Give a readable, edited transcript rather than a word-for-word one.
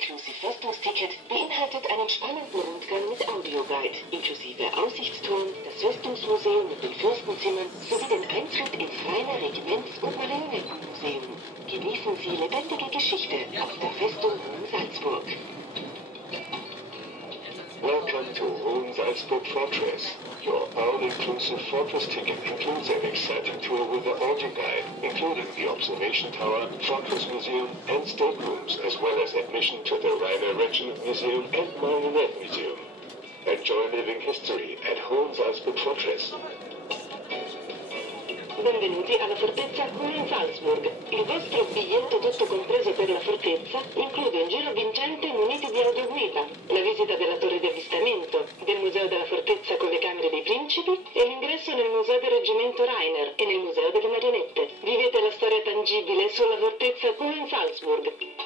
All-Inclusive Festungsticket beinhaltet einen spannenden Rundgang mit Audioguide, inklusive Aussichtsturm, das Festungsmuseum mit den Fürstenzimmern sowie den Eintritt ins reine Regiments- und Marionettenmuseum. Genießen Sie lebendige Geschichte auf der Festung Hohensalzburg. Welcome to Hohensalzburg Fortress. Your all-inclusive fortress ticket includes an exciting tour with the audio guide, including the observation tower, fortress museum, and staterooms, as well as admission to the Rhine Regiment Museum and Marionette Museum. Enjoy living history at Hohensalzburg Fortress. Benvenuti alla fortezza Hohensalzburg. Il vostro biglietto tutto compreso per la fortezza include un giro vincente munito di audioguida, la visita della torre di avvistamento, del museo della fortezza con le camere dei principi e l'ingresso nel museo del reggimento Rainer e nel museo delle marionette. Vivete la storia tangibile sulla fortezza Hohensalzburg.